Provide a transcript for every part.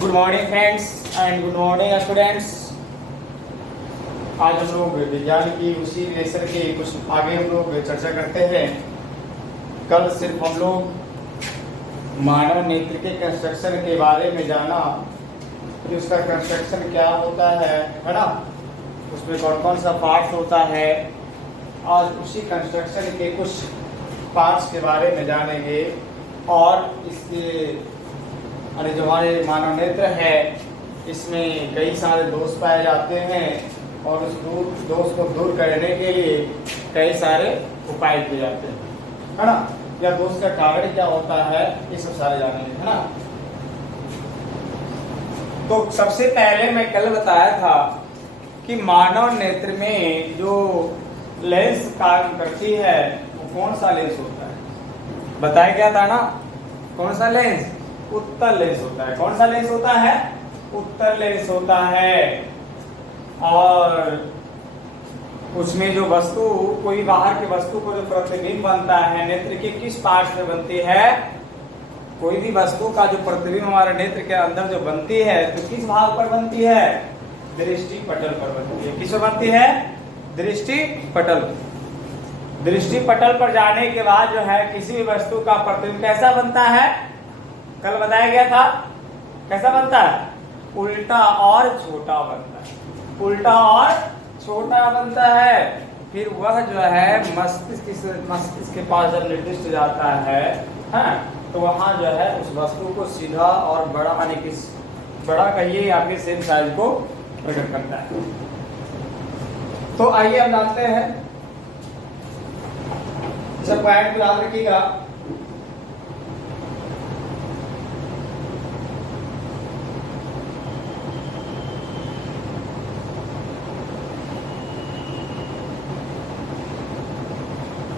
Good morning friends and good morning students. आज हम लोग विज्ञान की उसी लेसन के कुछ आगे हम लोग चर्चा करते हैं। कल सिर्फ हम लोग मानव नेत्र के कंस्ट्रक्शन के बारे में जाना कि उसका कंस्ट्रक्शन क्या होता है ना, उसमें कौन कौन सा पार्ट होता है। आज उसी कंस्ट्रक्शन के कुछ पार्ट्स के बारे में जानेंगे और इसके जो हमारे मानव नेत्र है इसमें कई सारे दोष पाए जाते हैं और उस दोष को दूर करने के लिए कई सारे उपाय किए जाते हैं, है ना। या दोष का कारण क्या होता है, ये सब सारे जानेंगे, है ना। तो सबसे पहले मैं कल बताया था कि मानव नेत्र में जो लेंस काम करती है वो कौन सा लेंस होता है, बताया गया था ना। कौन सा लेंस? उत्तल लेंस होता है। कौन सा लेंस होता है? उत्तल लेंस होता है। और उसमें जो वस्तु, कोई बाहर की वस्तु को जो प्रतिबिंब बनता है नेत्र के किस पार्ट में बनती है, कोई भी वस्तु का जो प्रतिबिंब हमारे नेत्र के अंदर जो बनती है तो किस भाग पर बनती है? दृष्टि पटल पर बनती है। किस पर बनती है? दृष्टि पटल। दृष्टि पटल पर जाने के बाद जो है किसी भी वस्तु का प्रतिबिंब कैसा बनता है, कल बताया गया था। कैसा बनता है? उल्टा और छोटा बनता है। उल्टा और छोटा बनता है। फिर वह जो है मस्तिष्क के पास जब निर्दिष्ट जाता है, हाँ, तो वहां जो है उस वस्तु को सीधा और बड़ा, यानी कि बड़ा कहिए या फिर सेम साइज को प्रकट करता है। तो आइए हम जानते हैं, सब पॉइंट को याद रखिएगा।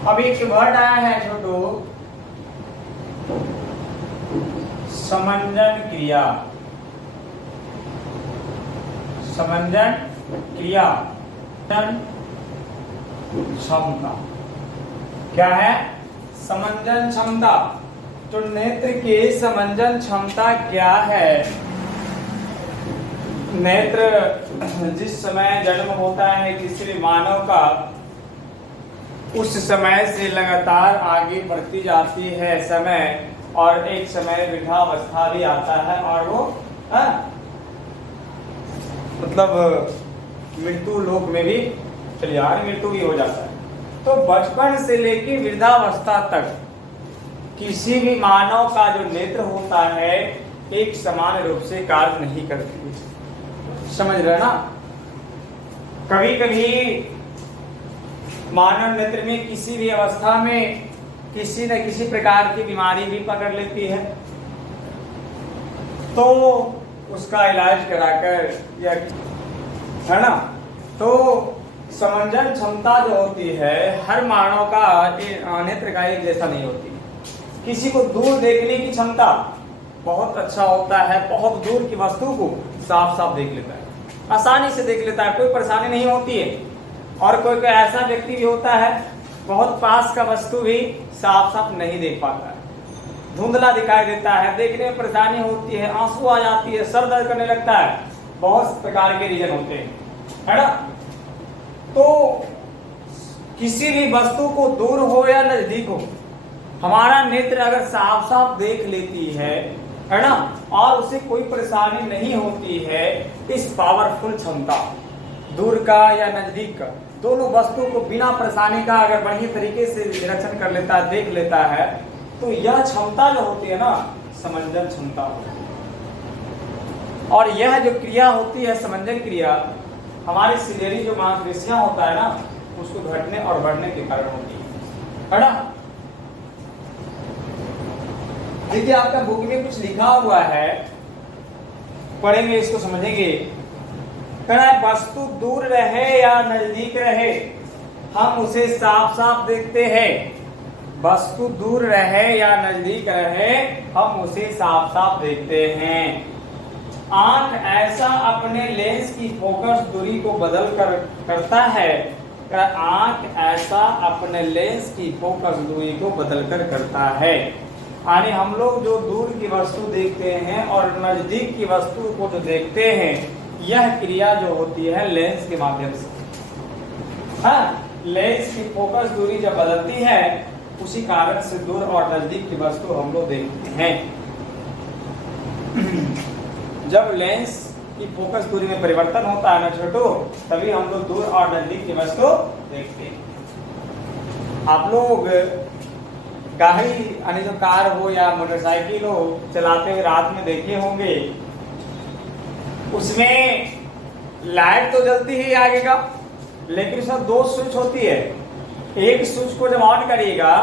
अभी एक वर्ड आया है छोटू, समंजन क्रिया। समंजन क्रिया, क्षमता क्या है? समंजन क्षमता। तो नेत्र के समंजन क्षमता क्या है? नेत्र जिस समय जन्म होता है किसी भी मानव का, उस समय से लगातार आगे बढ़ती जाती है समय, और एक समय वृद्धावस्था भी आता है और वो मतलब मृत्यु लोक में भी चली जा रही, मृत्यु भी हो जाता है। तो बचपन से लेकर वृद्धावस्था तक किसी भी मानव का जो नेत्र होता है एक समान रूप से कार्य नहीं करती, समझ रहे ना। कभी कभी मानव नेत्र में किसी भी अवस्था में किसी न किसी प्रकार की बीमारी भी पकड़ लेती है, तो उसका इलाज कराकर या, है ना। तो समंजन क्षमता जो होती है हर मानव का नेत्र का एक जैसा नहीं होती। किसी को दूर देखने की क्षमता बहुत अच्छा होता है, बहुत दूर की वस्तु को साफ साफ देख लेता है, आसानी से देख लेता है, कोई परेशानी नहीं होती है। और कोई कोई ऐसा व्यक्ति भी होता है बहुत पास का वस्तु भी साफ साफ नहीं देख पाता है, धुंधला दिखाई देता है, देखने में परेशानी होती है, आंसू आ जाती है, सर दर्द करने लगता है, बहुत प्रकार के रीजन होते हैं, है ना। तो किसी भी वस्तु को दूर हो या नजदीक हो, हमारा नेत्र अगर साफ साफ देख लेती है ना, और उसे कोई परेशानी नहीं होती है, इस पावरफुल क्षमता दूर का या नजदीक का दोनों वस्तु को बिना परेशानी का अगर बढ़िया तरीके से निरीक्षण कर लेता है, देख लेता है, तो यह क्षमता जो होती है ना, समंजन क्षमता होती है। और यह जो क्रिया होती है समंजन क्रिया, हमारे सिलेरी जो मांसपेशियां होता है ना, उसको घटने और बढ़ने के कारण होती है ना। देखिए आपका बुक में कुछ लिखा हुआ है, पढ़ेंगे इसको समझेंगे। वस्तु दूर रहे या नजदीक रहे हम उसे साफ साफ देखते हैं। वस्तु दूर रहे या नजदीक रहे हम उसे साफ साफ देखते हैं। आंख ऐसा अपने लेंस की फोकस दूरी को बदल कर करता है। आंख ऐसा अपने लेंस की फोकस दूरी को बदल कर करता है। यानी हम लोग जो दूर की वस्तु देखते हैं और नजदीक की वस्तु को जो देखते हैं, यह क्रिया जो होती है लेंस के माध्यम से। हाँ, लेंस की फोकस दूरी जब बदलती है, उसी कारण से दूर और नजदीक की वस्तु हम लोग देखते हैं। जब लेंस की फोकस दूरी में परिवर्तन होता है ना छोटो, तभी हम लोग दूर और नजदीक की वस्तु देखते हैं। आप लोग गाड़ी यानी जो कार हो या मोटरसाइकिल हो चलाते हुए रात में देखे होंगे, उसमें लाइट तो जलती ही आगे का, लेकिन उसमें दो स्विच होती है। एक स्विच को जब ऑन करिएगा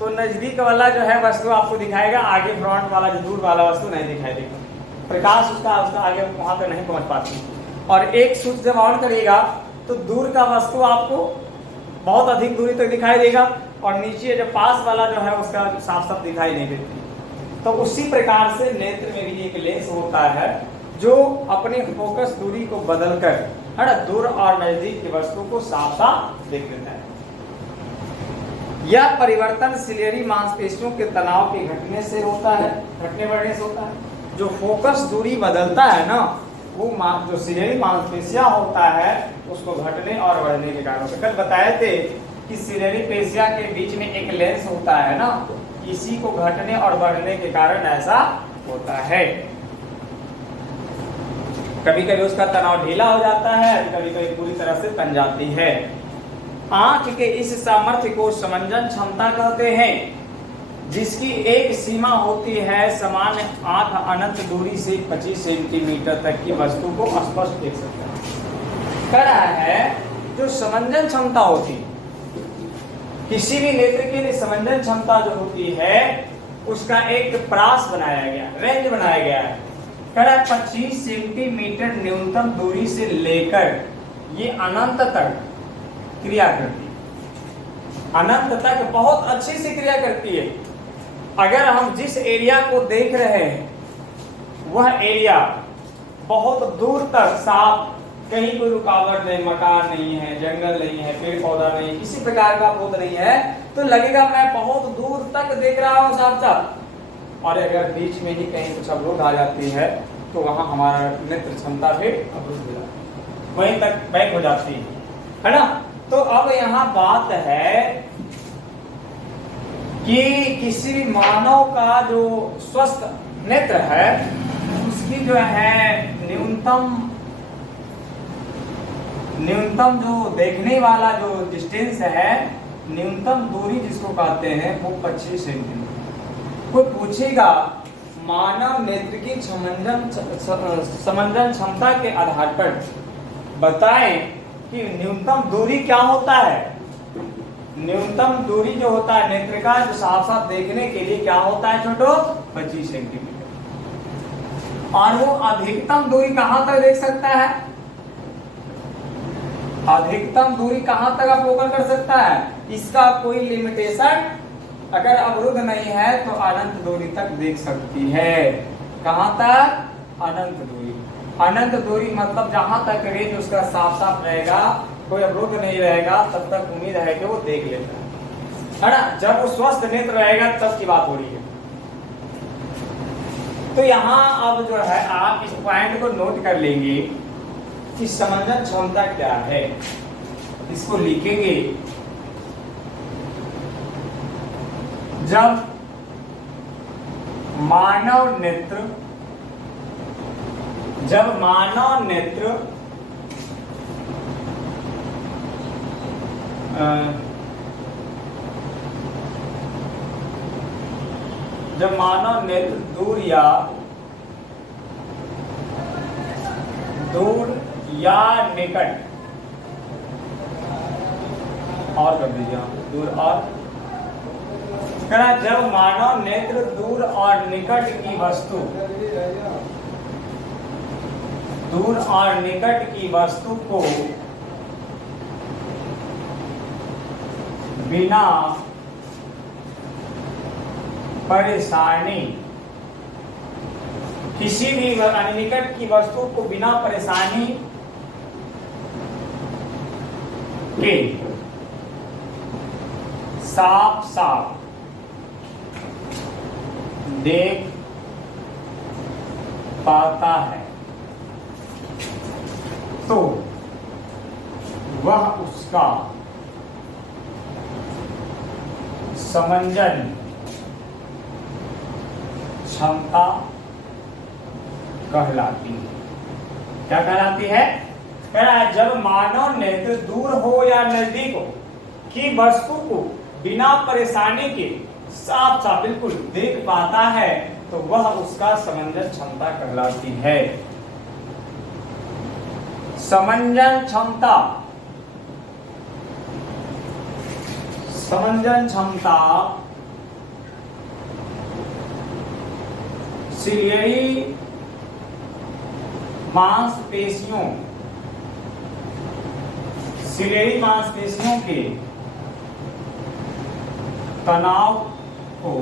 तो नजदीक वाला जो है वस्तु आपको दिखाएगा, आगे फ्रंट वाला जो दूर वाला वस्तु नहीं दिखाई देगा, प्रकाश उसका आगे वहां तक नहीं पहुंच पाती। और एक स्विच जब ऑन करिएगा तो दूर का वस्तु आपको बहुत अधिक दूरी तक दिखाई देगा, और नीचे जो पास वाला जो है उसका साफ साफ दिखाई नहीं देती। तो उसी प्रकार से नेत्र में भी एक लेंस होता है जो अपनी फोकस दूरी को बदलकर है ना दूर और नजदीक की वस्तु को साफ साफ देख लेता है। यह परिवर्तन सिलेरी मांसपेशियों के तनाव के घटने से होता है, घटने बढ़ने से होता है। जो फोकस दूरी बदलता है ना, वो जो सिलेरी मांसपेशियां होता है उसको घटने और बढ़ने के कारण। कल बताए थे कि सिलेरी पेशिया के बीच में एक लेंस होता है ना, इसी को घटने और बढ़ने के कारण ऐसा होता है। कभी कभी उसका तनाव ढीला हो जाता है, कभी कभी पूरी तरह से तन जाती है। आंख के इस सामर्थ्य को समंजन क्षमता कहते हैं, जिसकी एक सीमा होती है सामान्य आंख अनंत दूरी से 25 सेंटीमीटर तक की वस्तु को स्पष्ट देख सकता है। कह रहा है जो समंजन क्षमता होती है किसी भी नेत्र के लिए, समंजन क्षमता जो होती है उसका एक प्रास बनाया गया, रेंज बनाया गया है। कह रहा है 25 सेंटीमीटर न्यूनतम दूरी से लेकर ये अनंत तक क्रिया करती है। अनंत तक बहुत अच्छी से क्रिया करती है। अगर हम जिस एरिया को देख रहे हैं वह एरिया बहुत दूर तक साफ, कहीं कोई रुकावट नहीं, मकान नहीं है, जंगल नहीं है, पेड़ पौधा नहीं, किसी प्रकार का बोध नहीं है, तो लगेगा मैं बहुत दूर तक देख रहा हूँ साफ साफ। और अगर बीच में ही कहीं कुछ अवरोध आ जाती है तो वहां हमारा नेत्र क्षमता फिर अवरुद्ध हो जाती है, वहीं तक बैक हो जाती है ना। तो अब यहाँ बात है कि किसी भी मानव का जो स्वस्थ नेत्र है उसकी जो है न्यूनतम जो देखने वाला जो डिस्टेंस है, न्यूनतम दूरी जिसको कहते हैं वो 25 सेंटीमीटर। कोई पूछेगा मानव नेत्र की समंजन क्षमता के आधार पर बताएं कि न्यूनतम दूरी क्या होता है। न्यूनतम दूरी जो होता है नेत्र का जो साफ साफ देखने के लिए क्या होता है छोटो, 25 सेंटीमीटर। और वो अधिकतम दूरी कहां तक देख सकता है, अधिकतम दूरी कहां तक अवलोकन कर सकता है, इसका कोई लिमिटेशन अगर अवरुद्ध नहीं है तो अनंत दूरी तक देख सकती है। कहां तक, अनंत दूरी। अनंत दूरी मतलब जहां तक रेंज उसका साफ साफ रहेगा, कोई अवरुद्ध नहीं रहेगा, तब तक उम्मीद है कि वो देख लेता है ना। जब वो स्वस्थ नेत्र रहेगा तब की बात हो रही है। तो यहाँ अब जो है आप इस पॉइंट को नोट कर लेंगे कि समंजन क्षमता क्या है, इसको लिखेंगे। जब मानव नेत्र जब मानव नेत्र दूर या निकट, और कर दीजिए दूर और, जब मानव नेत्र दूर और निकट की वस्तु, दूर और निकट की वस्तु को बिना परेशानी, किसी भी निकट की वस्तु को बिना परेशानी के साफ साफ देख पाता है तो वह उसका समंजन क्षमता कहलाती है। क्या कहलाती है? कह रहा है जब मानव नेत्र दूर हो या नजदीक हो कि वस्तु को बिना परेशानी के साफ साफ बिल्कुल देख पाता है तो वह उसका समंजन क्षमता कहलाती है। समंजन क्षमता, समंजन क्षमता सिलियरी मांसपेशियों, सिलियरी मांसपेशियों के तनाव को,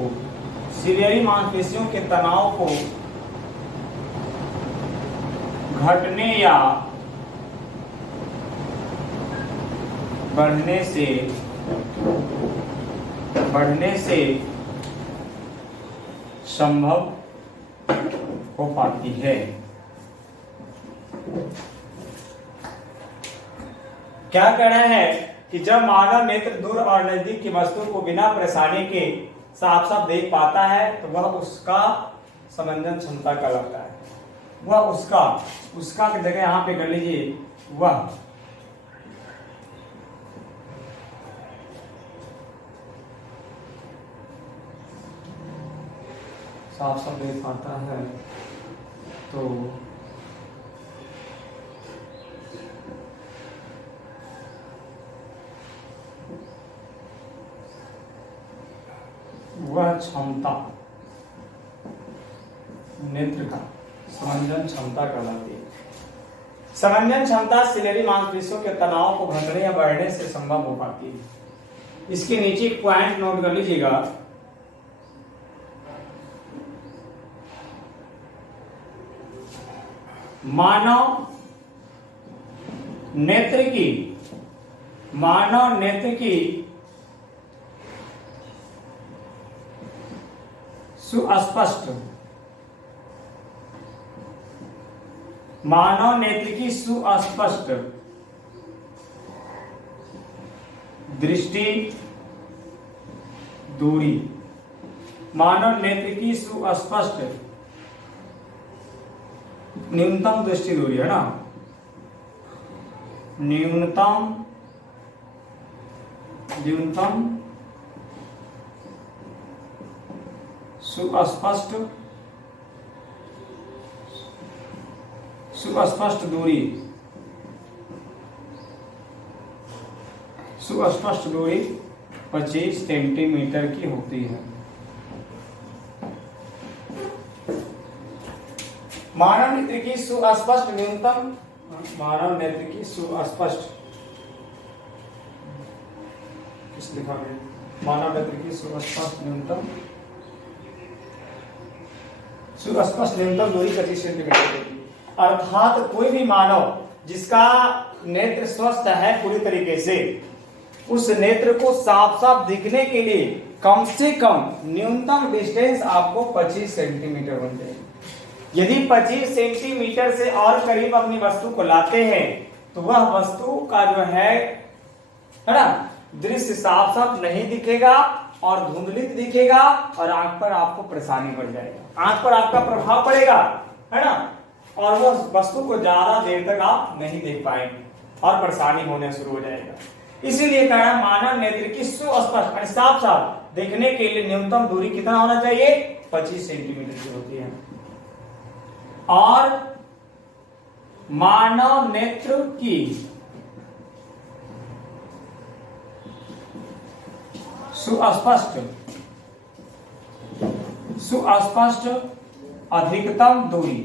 सिलियरी मांसपेशियों के तनाव को घटने या बढ़ने से संभव हो पाती है। क्या कह रहे हैं कि जब मानव नेत्र दूर और नजदीक की वस्तु को बिना परेशानी के साफ साफ देख पाता है तो वह उसका समंजन क्षमता कहलाता है। वह उसका की जगह यहां पे कर लीजिए वह साफ साफ देख पाता है तो वह क्षमता नेत्र का समंजन क्षमता कहलाती है। समंजन क्षमता सिलियरी मांसपेशियों के तनाव को घटने या बढ़ने से संभव हो पाती है। इसके नीचे एक पॉइंट नोट कर लीजिएगा, मानव नेत्र की सुस्पष्ट, मानव नेत्र की सुस्पष्ट दृष्टि दूरी, मानव नेत्र की सुस्पष्ट न्यूनतम दृष्टि दूरी है ना, न्यूनतम सुस्पष्ट दूरी 25 सेंटीमीटर की होती है। मानव नेत्र की सुस्पष्ट न्यूनतम, मानव नेत्र की सुस्पष्ट किस लिखा गया, मानव नेत्र की सुस्पष्ट न्यूनतम दूरी 25 सेंटीमीटर की। अर्थात कोई भी मानव जिसका नेत्र स्वस्थ है पूरी तरीके से, उस नेत्र को साफ साफ दिखने के लिए कम से कम न्यूनतम डिस्टेंस आपको 25 सेंटीमीटर बन जाएगी। यदि 25 सेंटीमीटर से और करीब अपनी वस्तु को लाते हैं तो वह वस्तु का जो है ना दृश्य साफ साफ नहीं दिखेगा और धुंधलित दिखेगा और आंख पर आपको परेशानी पड़ जाएगा, आंख पर आपका प्रभाव पड़ेगा, है ना, और वो वस्तु को ज्यादा देर तक आप नहीं देख पाएंगे और परेशानी होने शुरू हो जाएगा। इसीलिए कहना मानव नेत्र की सुस्पष्ट साफ साफ देखने के लिए न्यूनतम दूरी कितना होना चाहिए, 25 सेंटीमीटर की होती है। और मानव नेत्र की सुस्पष्ट अधिकतम दूरी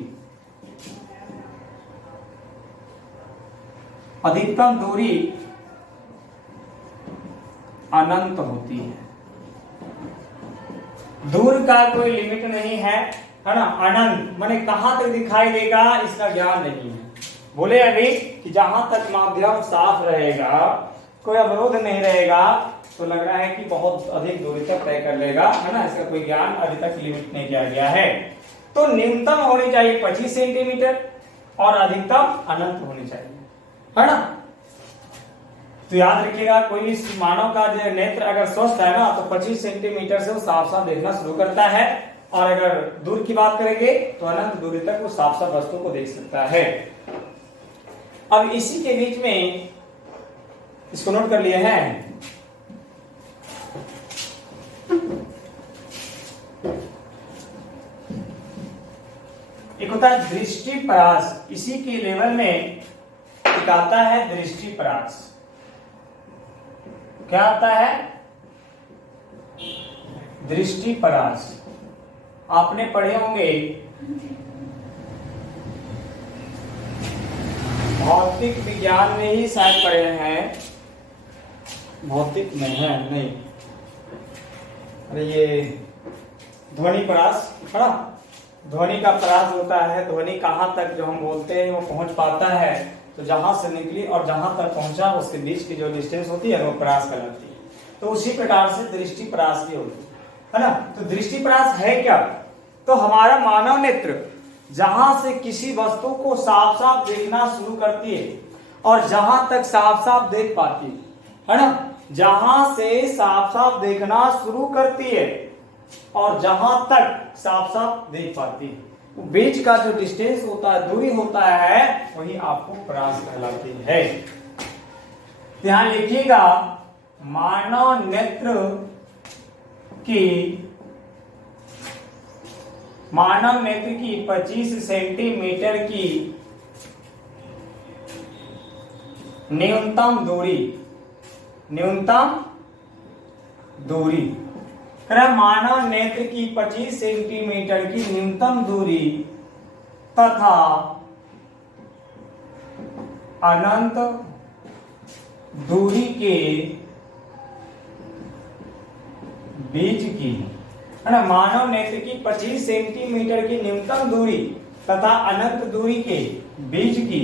अनंत होती है। दूर का कोई लिमिट नहीं है ना, अनंत माने कहां तक दिखाई देगा इसका ज्ञान नहीं है। बोले अभी कि जहां तक माध्यम साफ रहेगा, कोई अवरोध नहीं रहेगा, तो लग रहा है कि बहुत अधिक दूरी तक तय कर लेगा, है ना। इसका कोई ज्ञान अभी तक लिमिट नहीं किया गया है। तो न्यूनतम होनी चाहिए 25 सेंटीमीटर और अधिकतम अनंत होनी चाहिए, है ना। तो याद रखिएगा, कोई भी मानव का जो नेत्र अगर स्वस्थ है ना, तो 25 सेंटीमीटर से वो साफ साफ देखना शुरू करता है, और अगर दूर की बात करेंगे तो अनंत दूरी तक वो साफ साफ वस्तु को देख सकता है। अब इसी के बीच में इसको नोट कर लिए हैं, एक होता है दृष्टिपरास। इसी के लेवल में एक आता है दृष्टिपरास। क्या आता है? दृष्टिपरास। आपने पढ़े होंगे भौतिक विज्ञान में ही शायद पढ़े हैं, भौतिक में है नहीं, अरे ये ध्वनि परास, है ना। ध्वनि का परास होता है, ध्वनि कहाँ तक जो हम बोलते हैं वो पहुंच पाता है, तो जहां से निकली और जहां तक पहुंचा उसके बीच की जो डिस्टेंस होती है वो परास कहलाती है। तो उसी प्रकार से दृष्टि परास भी होती है ना। तो दृष्टि परास है क्या? तो हमारा मानव नेत्र जहां से किसी वस्तु को साफ साफ देखना शुरू करती है और जहां तक साफ साफ देख पाती है ना, जहां से साफ साफ देखना शुरू करती है और जहां तक साफ साफ देख पाती है, बीच का जो डिस्टेंस होता है, दूरी होता है, वही आपको परास कहलाती है। ध्यान लिखिएगा, मानव नेत्र की 25 सेंटीमीटर की न्यूनतम दूरी मानव नेत्र की 25 सेंटीमीटर की न्यूनतम दूरी तथा अनंत दूरी के बीच की, है ना। मानव नेत्र की 25 सेंटीमीटर की न्यूनतम दूरी तथा अनंत दूरी के बीच की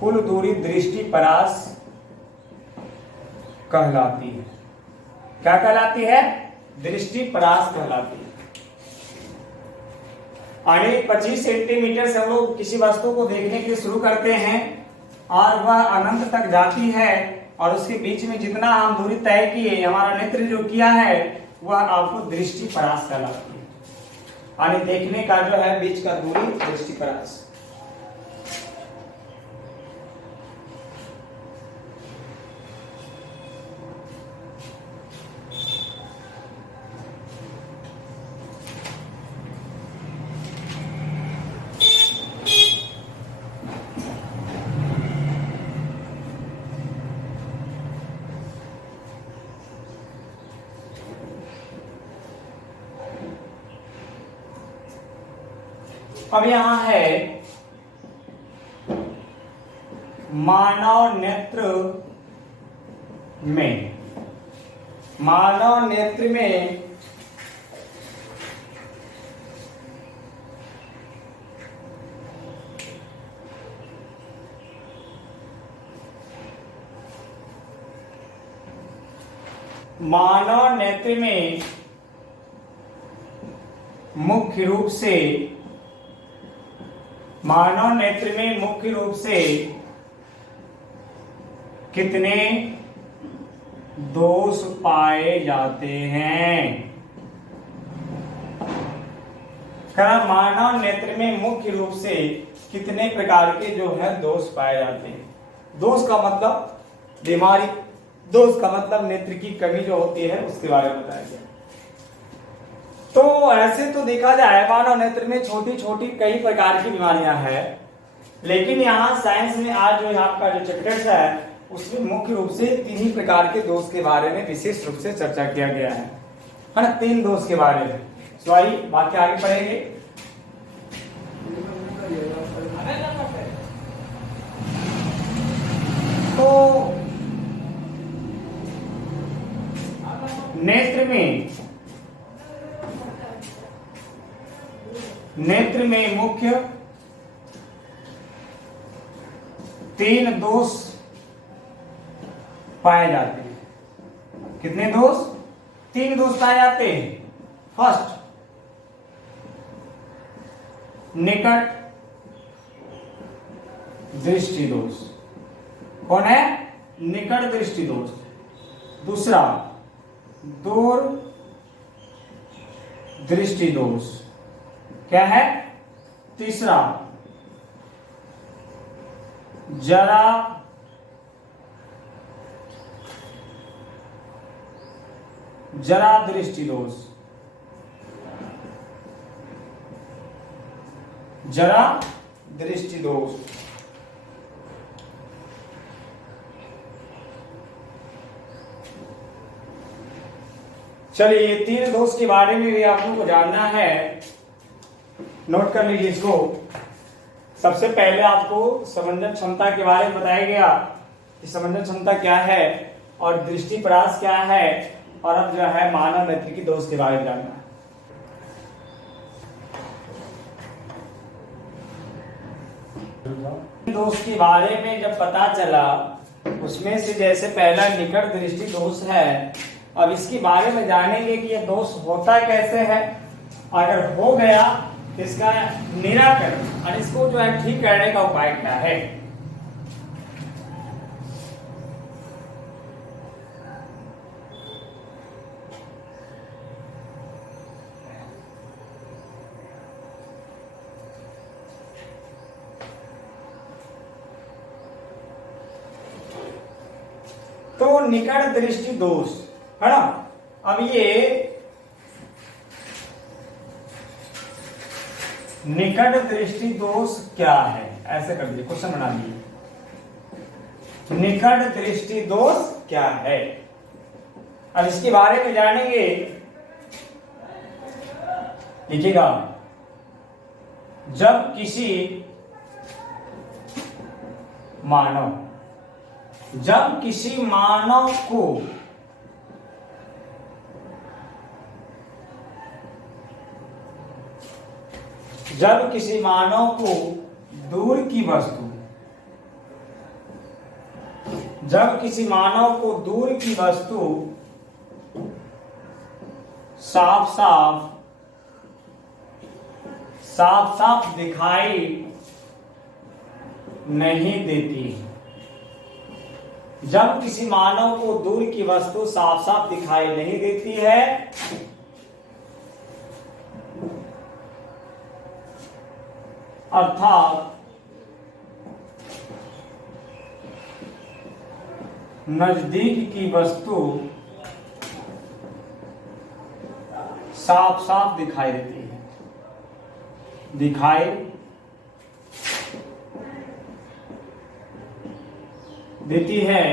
कुल दूरी दृष्टिपरास कहलाती है। क्या कहलाती है? दृष्टिपरास कहलाती है। यानी 25 सेंटीमीटर से हम लोग किसी वस्तु को देखने के लिए शुरू करते हैं और वह अनंत तक जाती है, और उसके बीच में जितना हम दूरी तय किए, हमारा नेत्र जो किया है, वह आपको दृष्टिपरास कहलाती है। यानी देखने का जो है बीच का दूरी दृष्टिपरास। अब यहां है मानव नेत्र में मुख्य रूप से कितने दोष पाए जाते हैं? मानव नेत्र में मुख्य रूप से कितने प्रकार के जो है दोष पाए जाते हैं? दोष का मतलब बीमारी, दोष का मतलब नेत्र की कमी जो होती है उसके बारे में बताया गया। तो ऐसे तो देखा जाए मानव नेत्र में छोटी छोटी कई प्रकार की बीमारियां हैं, लेकिन यहाँ साइंस में आज जो आपका जो चैप्टर है उसमें मुख्य रूप से 3 ही प्रकार के दोष के बारे में विशेष रूप से चर्चा किया गया है ना। 3 दोष के बारे में, सॉरी बाकी आगे पढ़ेंगे। तो नेत्र में नेत्र में मुख्य 3 दोष पाए जाते हैं। कितने दोष? 3 दोष पाए जाते हैं। फर्स्ट, निकट दृष्टि दोष। कौन है? निकट दृष्टि दोष। दूसरा, दूर दृष्टि दोष। क्या है? तीसरा, जरा दृष्टि दोष। जरा दृष्टि दोष। चलिए, ये 3 दोष के बारे में भी आप लोगों को जानना है। नोट कर लीजिए इसको। सबसे पहले आपको समंजन क्षमता के बारे में बताया गया कि समंजन क्षमता क्या है और दृष्टिपरास क्या है, और अब जो है मानव नेत्र की दोष के बारे में जानना है। दोष के बारे में जब पता चला, उसमें से जैसे पहला निकट दृष्टि दोष है, अब इसके बारे में जानेंगे कि यह दोष होता कैसे है, अगर हो गया तो इसका निराकरण और इसको जो है ठीक करने का उपाय क्या है। तो निकट दृष्टि दोष है ना। अब ये निकट दृष्टि दोष क्या है, ऐसे कर दीजिए, क्वेश्चन बना दीजिए। निकट दृष्टि दोष क्या है, अब इसके बारे में जानेंगे। लिखिएगा, जब किसी मानव को दूर की वस्तु साफ दिखाई नहीं देती। जब किसी मानव को दूर की वस्तु साफ दिखाई नहीं देती है, अर्थात नजदीक की वस्तु साफ दिखाई देती है,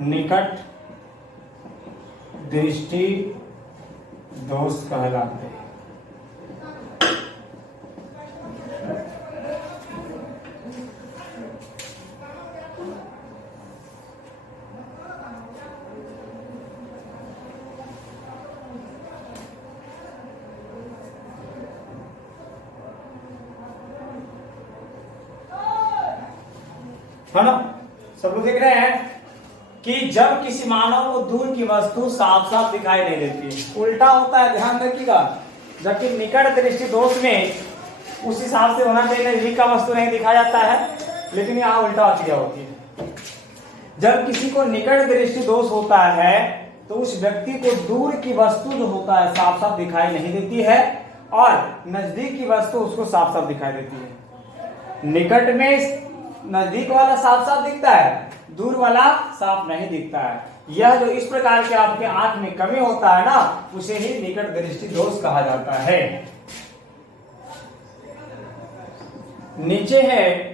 निकट दृष्टि दोष कहलाते हैं। है ना, सब लोग देख रहे हैं कि जब किसी मानव को दूर की वस्तु साफ दिखाई नहीं देती, उल्टा होता है, ध्यान रखिएगा। जबकि निकट दृष्टि दोष में उस हिसाब से होना चाहिए, नजदीक का वस्तु नहीं दिखाया जाता है, लेकिन यहाँ उल्टा क्रिया होती है। जब किसी को निकट दृष्टि दोष होता है तो उस व्यक्ति को दूर की वस्तु जो होता है साफ दिखाई नहीं देती है, और नजदीक की वस्तु उसको साफ दिखाई देती है। निकट में नजदीक वाला साफ दिखता है, दूर वाला साफ नहीं दिखता है। यह जो इस प्रकार के आपके आंख में कमी होता है ना, उसे ही निकट दृष्टि दोष कहा जाता है। नीचे है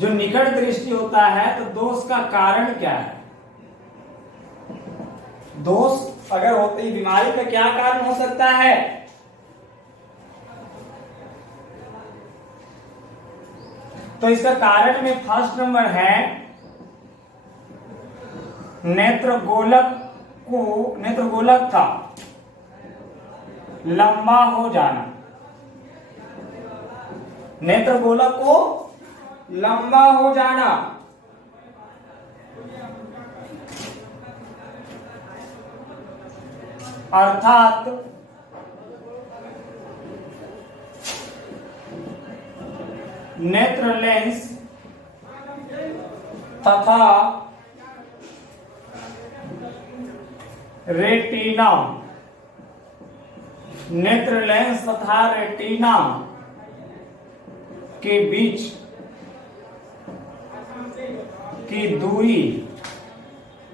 जो निकट दृष्टि होता है, तो दोष का कारण क्या है। दोष अगर होती बीमारी का क्या कारण हो सकता है, तो इसका कारण में फर्स्ट नंबर है नेत्र गोलक था लंबा हो जाना, नेत्र गोलक को लंबा हो जाना, अर्थात नेत्र लेंस तथा रेटिना, नेत्र लेंस तथा रेटिना के बीच की दूरी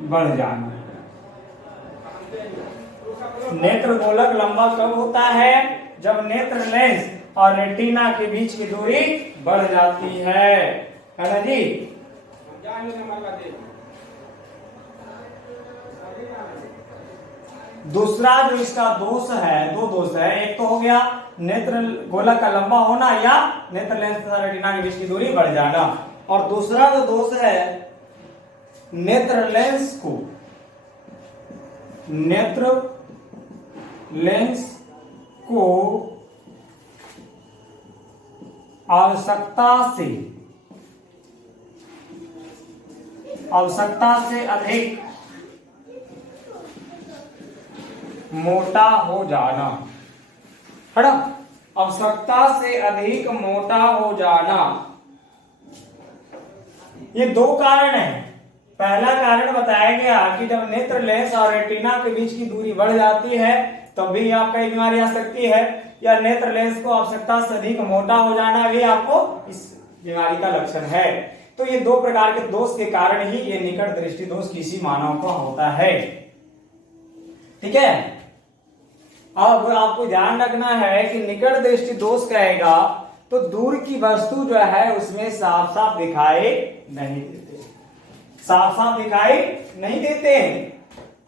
बढ़ जाना। नेत्र गोलक लंबा कब होता है? जब नेत्र लेंस और रेटिना के बीच की दूरी बढ़ जाती है ना जी। दूसरा जो इसका दोष है, दो दोष है। एक तो हो गया नेत्र गोलक का लंबा होना या नेत्र लेंस तथा रेटिना के बीच की दूरी बढ़ जाना, और दूसरा जो दोष है नेत्र लेंस को आवश्यकता से अधिक मोटा हो जाना, है ना। आवश्यकता से अधिक मोटा हो जाना, ये दो कारण है। पहला कारण बताया गया कि जब नेत्र लेंस और रेटिना के बीच की दूरी बढ़ जाती है तब भी आपका ये बीमारी आ सकती है, या नेत्र लेंस को आवश्यकता से अधिक मोटा हो जाना भी आपको इस बीमारी का लक्षण है। तो ये दो प्रकार के दोष के कारण ही ये निकट दृष्टि दोष किसी मानव को होता है। ठीक है, अब आपको ध्यान रखना है कि निकट दृष्टि दोष कहेगा तो दूर की वस्तु जो है उसमें साफ साफ दिखाई नहीं देते, साफ साफ दिखाई नहीं देते हैं,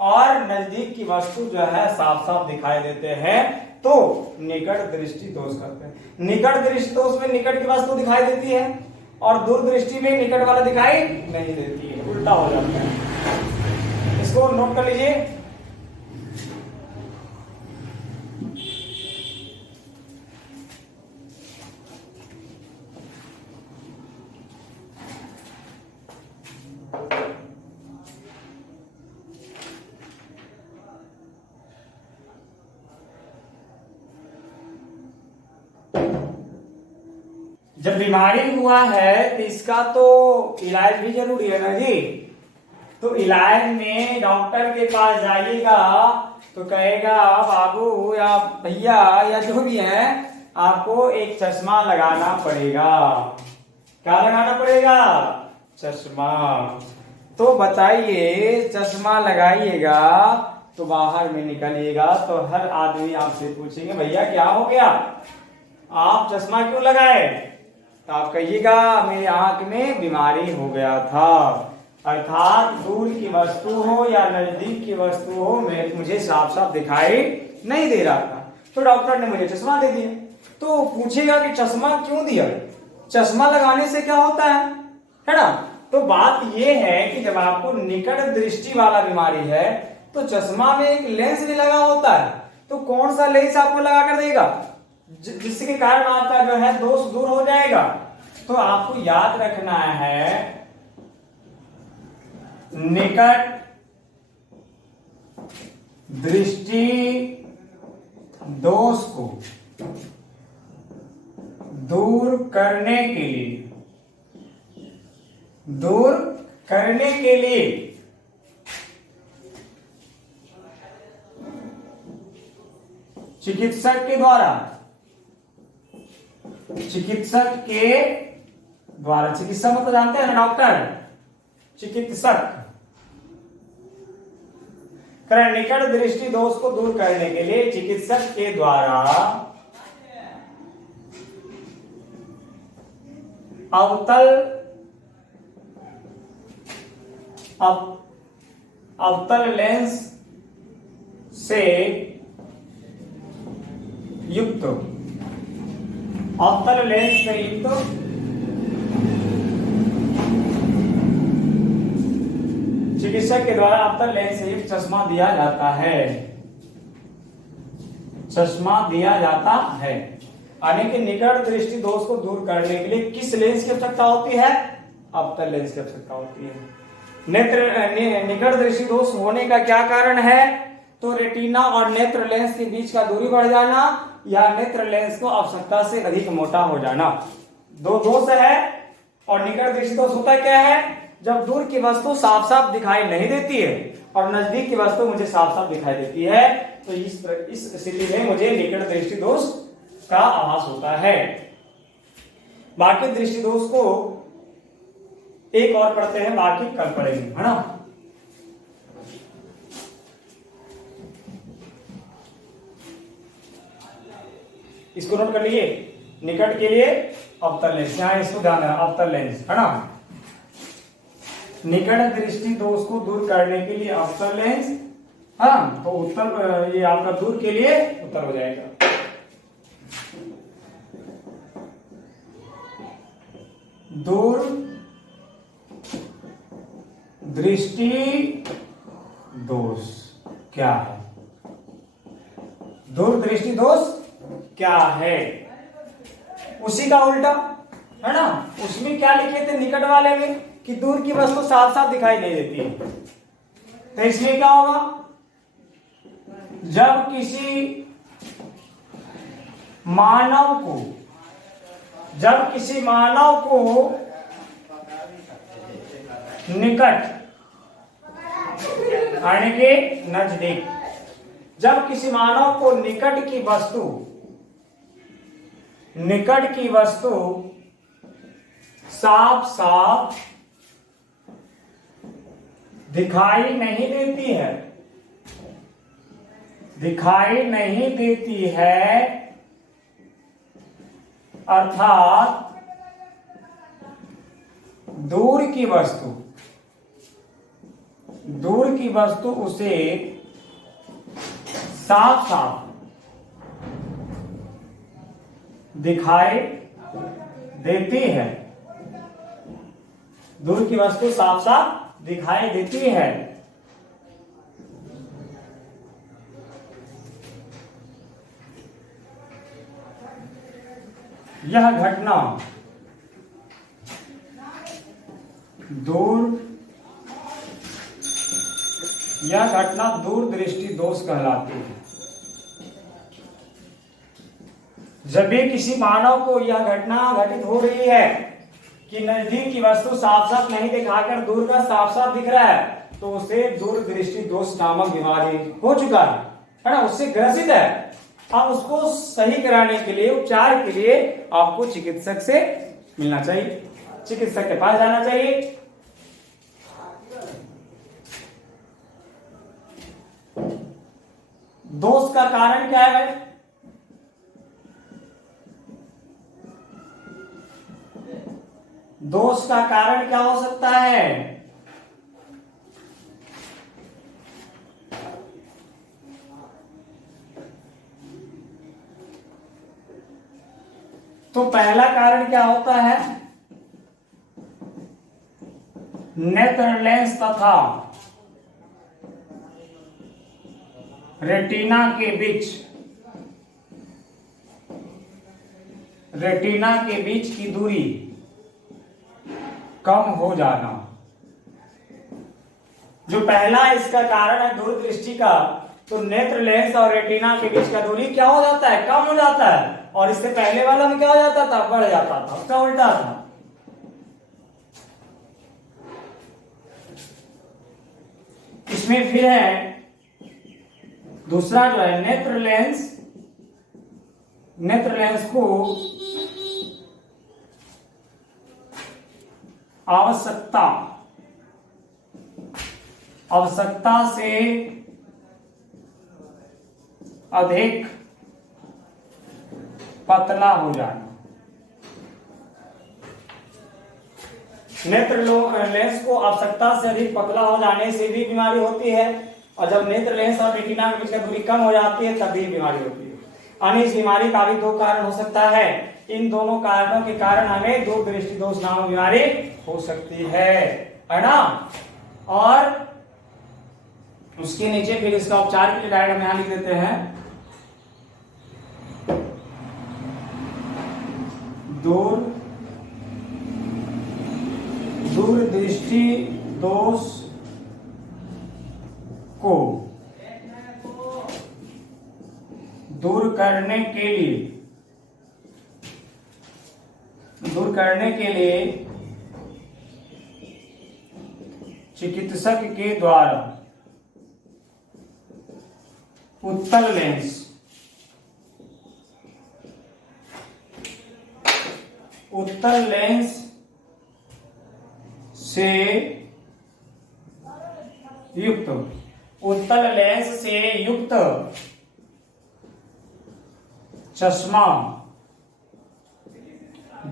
और नजदीक की वस्तु जो है साफ साफ दिखाई देते हैं, तो निकट दृष्टि दोष करते हैं। निकट दृष्टि दोष में निकट की वस्तु दिखाई देती है और दूर दृष्टि में निकट वाला दिखाई नहीं देती है, उल्टा हो जाता है। इसको नोट कर लीजिए। जब बीमारी हुआ है तो इसका तो इलाज भी जरूरी है ना जी। तो इलाज में डॉक्टर के पास जाइएगा तो कहेगा बाबू या भैया या जो भी है आपको एक चश्मा लगाना पड़ेगा। क्या लगाना पड़ेगा? चश्मा। तो बताइए, चश्मा लगाइएगा तो बाहर में निकलिएगा तो हर आदमी आपसे पूछेंगे भैया क्या हो गया, आप चश्मा क्यों लगाए? तो आप कहिएगा मेरी आंख में बीमारी हो गया था। अर्थात दूर की वस्तु हो या नजदीक की वस्तु हो मुझे साफ साफ दिखाई नहीं दे रहा था, तो डॉक्टर ने मुझे चश्मा दे दिया। तो पूछेगा कि चश्मा क्यों दिया, चश्मा लगाने से क्या होता है ना। तो बात यह है कि जब आपको निकट दृष्टि वाला बीमारी है तो चश्मा में एक लेंस भी लगा होता है, तो कौन सा लेंस आपको लगा कर देगा जिसके कारण आपका जो है दोष दूर हो जाएगा। तो आपको याद रखना है निकट दृष्टि दोष को दूर करने के लिए चिकित्सक के द्वारा चिकित्सक मतलब जानते हैं ना डॉक्टर, चिकित्सक निकट दृष्टि दोष को दूर करने के लिए चिकित्सक के द्वारा अवतल लेंस से युक्त चिकित्सक के द्वारा अवतल लेंस से युक्त चश्मा दिया जाता है। चश्मा दिया जाता है। यानी कि निकट दृष्टि दोष को दूर करने के लिए किस लेंस की आवश्यकता होती है? अवतल लेंस की आवश्यकता होती है। निकट दृष्टि दोष होने का क्या कारण है? तो रेटिना और नेत्र लेंस के बीच का दूरी बढ़ जाना या नेत्र लेंस को आवश्यकता से अधिक मोटा हो जाना, दो दोष है। और निकट दृष्टि दोष होता क्या है? जब दूर की वस्तु साफ साफ दिखाई नहीं देती है और नजदीक की वस्तु मुझे साफ साफ दिखाई देती है, तो इस स्थिति में मुझे निकट दृष्टि दोष का आभास होता है। बाकी दृष्टि दोष को एक और पढ़ते हैं, बाकी कल पढ़ेंगे, है ना। इसको नोट कर लिए। निकट के लिए अवतल लेंस, यहां इसको ध्यान रखना, अवतल लेंस, है ना। निकट दृष्टि दोष को दूर करने के लिए अवतल लेंस, हाँ, तो उत्तर ये आपका दूर के लिए उत्तर हो जाएगा। दूर दृष्टि दोष क्या है? दूर दृष्टि दोष क्या है? उसी का उल्टा, है ना। उसमें क्या लिखे थे निकट वाले में कि दूर की वस्तु साफ साफ दिखाई नहीं देती है, तो इसमें क्या होगा? जब किसी मानव को निकट यानी कि नजदीक, जब किसी मानव को निकट की वस्तु साफ साफ दिखाई नहीं देती है, अर्थात दूर की वस्तु उसे साफ साफ दिखाई देती है, दूर की वस्तु साफ साफ दिखाई देती है, यह घटना दूर दृष्टि दोष कहलाती है। जब भी किसी मानव को यह घटना घटित हो रही है कि नजदीक की वस्तु साफ साफ नहीं दिखाकर दूर का साफ साफ दिख रहा है, तो उसे दूर दृष्टि दोष नामक बीमारी हो चुका है ना, उससे ग्रसित है। अब उसको सही कराने के लिए, उपचार के लिए आपको चिकित्सक से मिलना चाहिए, चिकित्सक के पास जाना चाहिए। दोष का कारण क्या है? दोष का कारण क्या हो सकता है? तो पहला कारण क्या होता है? नेत्र लेंस तथा रेटिना के बीच की दूरी कम हो जाना। जो पहला इसका कारण है दूरदृष्टि का, तो नेत्र लेंस और रेटिना के बीच का दूरी क्या हो जाता है? कम हो जाता है। और इससे पहले वाला में क्या हो जाता था? बढ़ जाता था, उसका उल्टा था। इसमें फिर है दूसरा जो है नेत्र लेंस को आवश्यकता से अधिक पतला हो जाना। नेत्र लेंस को आवश्यकता से अधिक पतला हो जाने से भी बीमारी होती है, और जब नेत्र लेंस और रेटिना के बीच की दूरी कम हो जाती है तब भी बीमारी होती है। यानी इस बीमारी का भी दो कारण हो सकता है। इन दोनों कारणों के कारण हमें दूर दृष्टि दोष नामक बीमारी हो सकती है ना। और उसके नीचे फिर इसका उपचार के लिए डायरेक्ट हम यहां लिख देते हैं। दूरदृष्टि दोष को दूर करने के लिए चिकित्सक के द्वारा उत्तल लेंस से युक्त चश्मा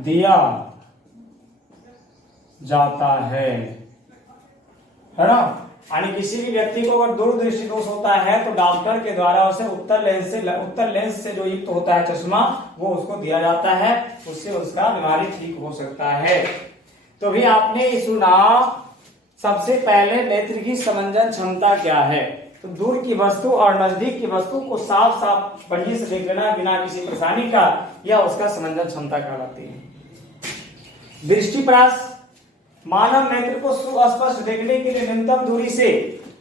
दिया जाता है ना। यानी किसी भी व्यक्ति को अगर दूरदृष्टि दोष होता है तो डॉक्टर के द्वारा उसे उत्तर लेंस से जो युक्त होता है चश्मा, वो उसको दिया जाता है, उससे उसका बीमारी ठीक हो सकता है। तो भी आपने सुना, सबसे पहले नेत्र की समंजन क्षमता क्या है? तो दूर की वस्तु और नजदीक की वस्तु को साफ साफ बढ़िया से देख लेना बिना किसी परेशानी का, यह उसका समंजन क्षमता कहलाती है। दृष्टिपरास, मानव नेत्र को सुस्पष्ट देखने के लिए न्यूनतम दूरी से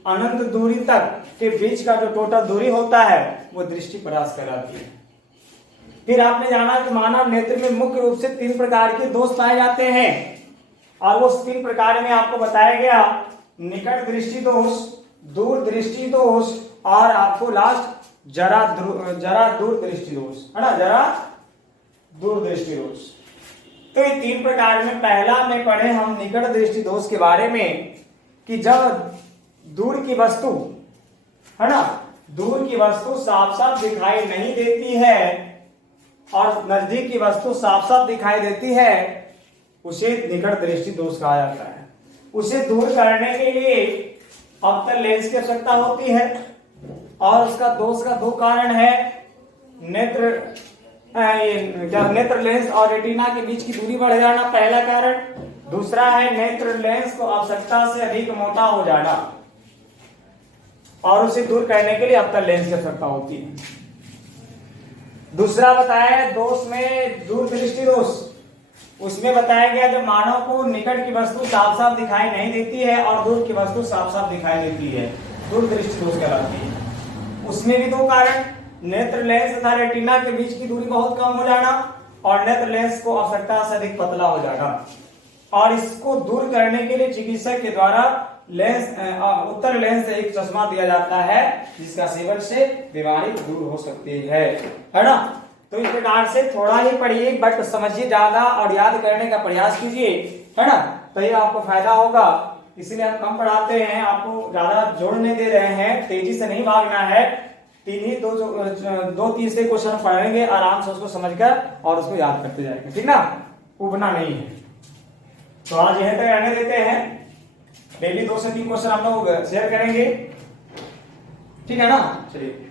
अनंत दूरी तक के बीच का जो टोटल दूरी होता है वो दृष्टिपरास कहलाती है। फिर आपने जाना कि मानव नेत्र में मुख्य रूप से 3 प्रकार के दोष पाए जाते हैं, और उस 3 प्रकार में आपको बताया गया निकट दृष्टि दोष, दूर दृष्टि दोष और आपको लास्ट जरा दूर दृष्टि दोष है ना, जरा दूर दृष्टि दोष। तो ये 3 प्रकार में पहला में पढ़े हम निकट दृष्टि दोष के बारे में कि जब दूर की वस्तु है ना, दूर की वस्तु साफ साफ दिखाई नहीं देती है और नजदीक की वस्तु साफ साफ दिखाई देती है, उसे निकट दृष्टि दोष कहा जाता है। उसे दूर करने के लिए अवतल लेंस की आवश्यकता होती है, और उसका दोष का 2 कारण है। नेत्र लेंस और रेटिना के बीच की दूरी बढ़ जाना पहला कारण, दूसरा है नेत्र लेंस को आवश्यकता से अधिक मोटा हो जाना, और उसे दूर करने के लिए अवतल लेंस की आवश्यकता होती है। दूसरा बताया दोष में दूर दृष्टि दोष, उसमें बताया गया जब मानव को निकट की वस्तु साफ साफ दिखाई नहीं देती है और दूर की वस्तु साफ साफ दिखाई देती है, दूर दृष्टि दोष कहलाती है। उसमें भी 2 कारण, नेत्र लेंस तथा रेटिना के बीच की दूरी बहुत कम हो जाना और नेत्र लेंस को आवश्यकता से अधिक पतला हो जाना, और इसको दूर करने के लिए चिकित्सक के द्वारा उत्तर लेंस से एक चश्मा दिया जाता है, जिसका सेवन से बीमारी दूर हो सकती है ना। तो इस प्रकार से थोड़ा ही पढ़िए बट समझिए ज्यादा और याद करने का प्रयास कीजिए, है ना, तो ये आपको फायदा होगा। इसलिए हम कम पढ़ाते हैं, आपको ज्यादा जोड़ नहीं दे रहे हैं, तेजी से नहीं भागना है। 2-3 से क्वेश्चन पढ़ेंगे आराम से उसको समझकर और उसको याद करते जाएंगे, ठीक ना, उबना नहीं है। तो आज यहीं तक रहने देते हैं, डेली 2 से 3 क्वेश्चन हम लोग शेयर करेंगे, ठीक है ना। चलिए।